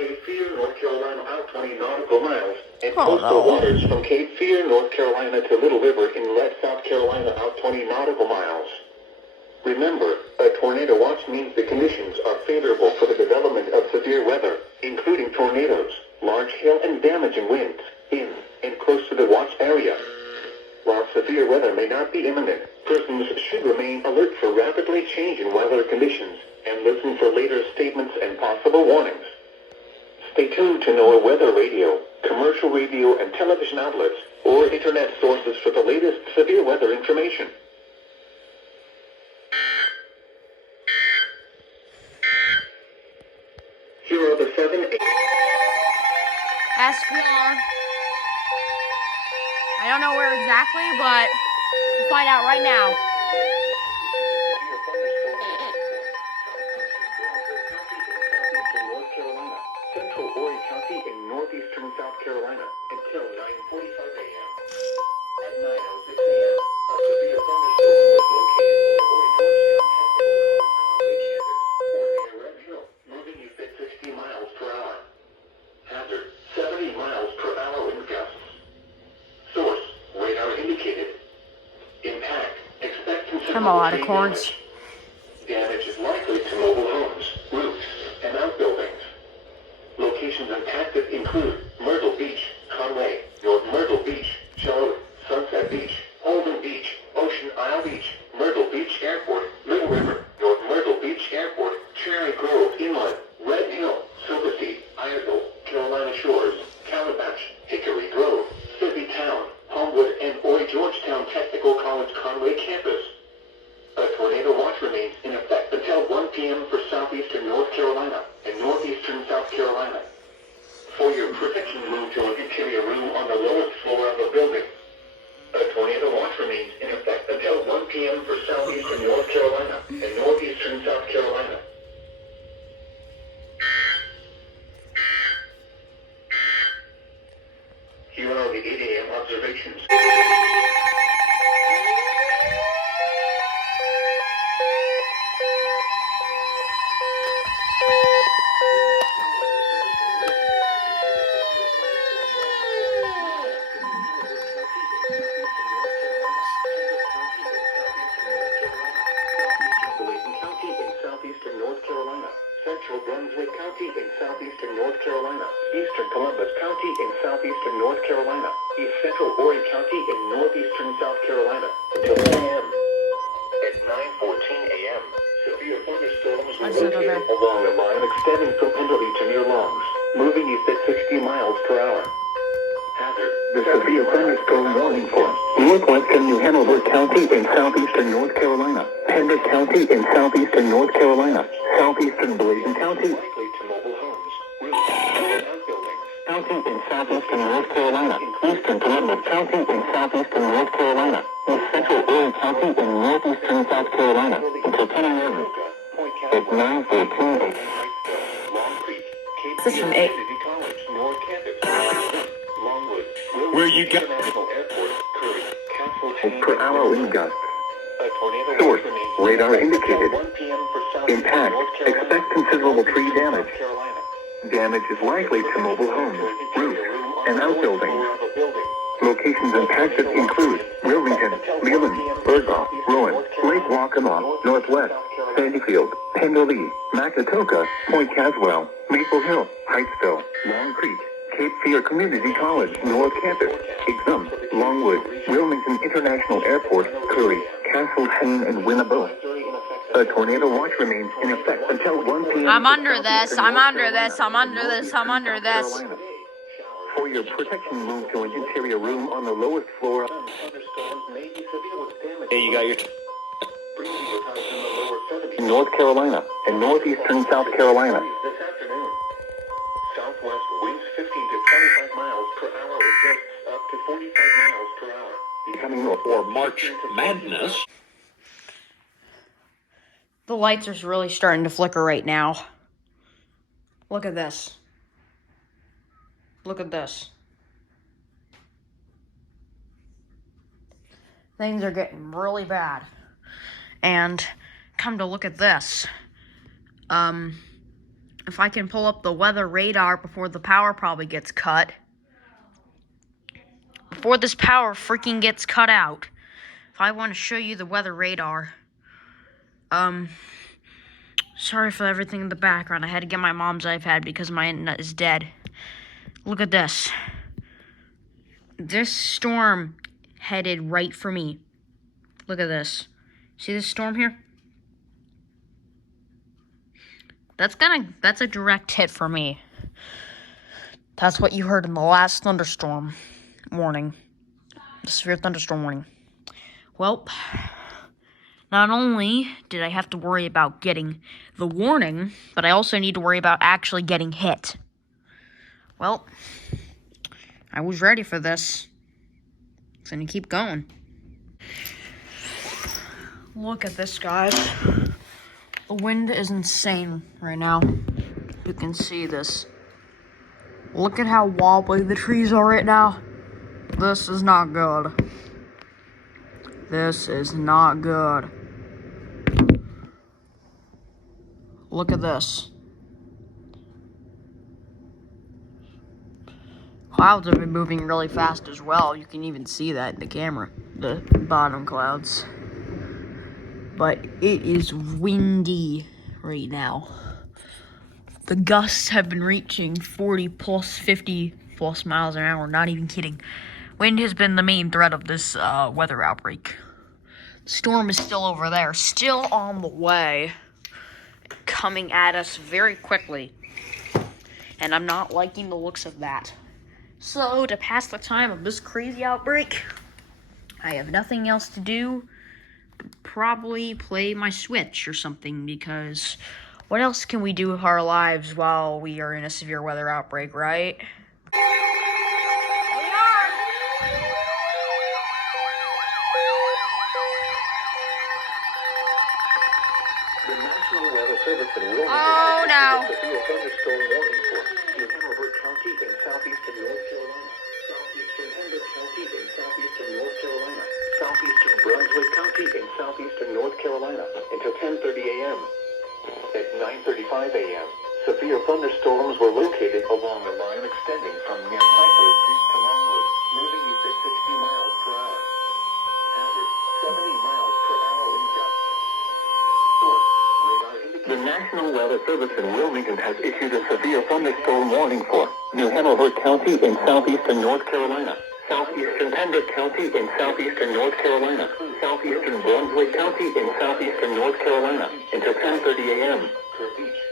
Cape Fear, North Carolina, out 20 nautical miles, and coastal waters from Cape Fear, North Carolina to Little River Inlet, South Carolina, out 20 nautical miles. Remember, a tornado watch means the conditions are favorable for the development of severe weather, including tornadoes, large hail, and damaging winds, in and close to the watch area. While severe weather may not be imminent, persons should remain alert for rapidly changing weather conditions and listen for later statements and possible warnings. Stay tuned to NOAA weather radio, commercial radio and television outlets, or internet sources for the latest severe weather information. Here are the 7 SPR. I don't know where exactly, but we'll find out right now. Central Horry County in northeastern South Carolina until 9:45 a.m. At 9:06 a.m., a severe thunderstorm was located over Horry Georgetown Technical College Conway campus, or near Red Hill, moving you at 60 miles per hour. Hazard, 70 miles per hour wind gusts. Source, radar indicated. Impact, expect I'm all out of considerable corns. damage is likely to mobile homes, roofs, and outbuildings. Locations impacted include Myrtle Beach, Conway, North Myrtle Beach, Charlotte, Sunset Beach, Holden Beach, Ocean Isle Beach, Myrtle Beach Airport, Little River, North Myrtle Beach Airport, Cherry Grove Inlet, Red Hill, Silversea, Iredell, Carolina Shores, Calabash, Hickory Grove, City Town, Homewood, and Horry Georgetown Technical College Conway campus. A tornado watch remains in effect until 1 p.m. for southeastern North Carolina and northeastern South Carolina. For your protection, move to an interior room on the lowest floor of the building. A tornado watch remains in effect until 1 p.m. for southeastern North Carolina and northeastern South Carolina. Here are the 8 a.m. observations. Central Brunswick County in southeastern North Carolina, eastern Columbus County in southeastern North Carolina, east central Horry County in northeastern South Carolina, until 10 a.m. At 9:14 a.m., severe thunderstorms were located along a line extending from Enderby to near Longs, moving east at 60 miles per hour. Hazard, the severe thunderstorm warning for northwestern New Hanover County in southeastern North Carolina, Pender County in southeastern North Carolina, southeastern Bladen County, likely to mobile homes, roofs, and outbuildings. County in southeastern North Carolina, eastern Columbus County in southeastern North Carolina, east central Horry County in northeastern South Carolina, until 10 a.m. At 9:14 a.m. Long Creek, Cape Fear Community College, North Campus. Longwood, where you got International Airport, Curry, Castle per hour wind gusts. Source, radar indicated. Impact, expect considerable tree damage. Damage is likely to mobile homes, roofs, and outbuildings. Locations impacted include Wilmington, Leland, Berghoff, Rowan, Lake Waccamaw, Northwest, Sandyfield, Penderlee, Macatoka, Point Caswell, Maple Hill, Heightsville, Long Creek, Cape Fear Community College, North Campus, Exum, Longwood, Wilmington International Airport, Curry, Castle Shane, and Winnebago. A tornado watch remains in effect until 1 p.m. I'm under this. I'm under this. I'm under this. I'm under this. For your protection, move to an interior room on the lowest floor. Hey, you got your... In North Carolina and northeastern South Carolina. This afternoon, southwest winds 15 to 25 miles per hour with gusts up to 45 miles per hour. Becoming north Or March Madness. The lights are really starting to flicker right now. Look at this. Look at this. Things are getting really bad. And come to look at this. if I can pull up the weather radar before the power probably gets cut. Before this power freaking gets cut out. If I want to show you the weather radar. Sorry for everything in the background. I had to get my mom's iPad because my internet is dead. Look at this. This storm headed right for me. Look at this. See this storm here? That's a direct hit for me. That's what you heard in the last thunderstorm warning. The severe thunderstorm warning. Well, not only did I have to worry about getting the warning, but I also need to worry about actually getting hit. Well, I was ready for this. It's gonna keep going. Look at this, guys. The wind is insane right now. You can see this. Look at how wobbly the trees are right now. This is not good. This is not good. Look at this. Clouds have been moving really fast as well. You can even see that in the camera. The bottom clouds. But it is windy right now. The gusts have been reaching 40 plus 50 plus miles an hour. Not even kidding. Wind has been the main threat of this weather outbreak. The storm is still over there. Still on the way. Coming at us very quickly. And I'm not liking the looks of that. So, to pass the time of this crazy outbreak, I have nothing else to do. Probably play my Switch or something, because what else can we do with our lives while we are in a severe weather outbreak, right? The National Weather Service in Wilmington Oh, no. has issued a thunderstorm warning for New Hanover County in southeastern North Carolina, southeastern Hendrick County in southeastern North Carolina, southeastern Brunswick County in southeastern North Carolina until 10:30 a.m. At 9:35 a.m., severe thunderstorms were located along a line extending from near Cypress Creek to Longwood, moving east at 60 miles per hour. Hazard 70 miles per hour wind gusts. Source, radar indicator. The National Weather Service in Wilmington has issued a severe thunderstorm warning for New Hanover County in southeastern North Carolina, southeastern Hendrick County in southeastern North Carolina, southeastern Brunswick County in southeastern North Carolina until 10:30 a.m.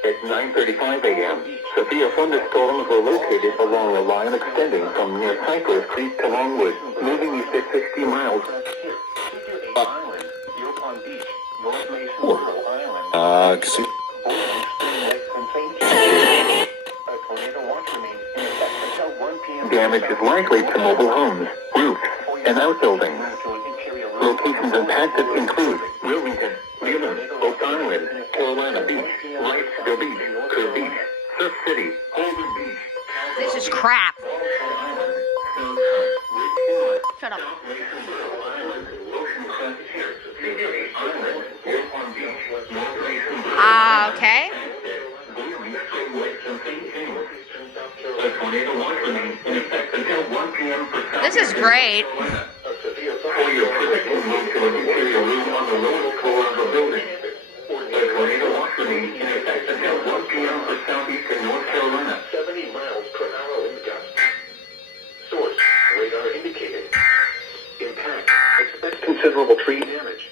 At 9:35 a.m., severe thunderstorms were located along a line extending from near Cypress Creek to Longwood, moving east at 60 miles. Island, Yopon Beach, North Mason, Island. A tornado watch remains in effect until 1 p.m. Damage is likely to mobile homes, roofs, and outbuildings. Locations impacted include Wilmington, Leland, Oak Island, Carolina Beach, Wrightsville Beach, Kerr Beach, Surf City, Holden Beach. This is crap. Shut up. Okay. This is great. Source, radar indicated. Impact, expect considerable tree damage.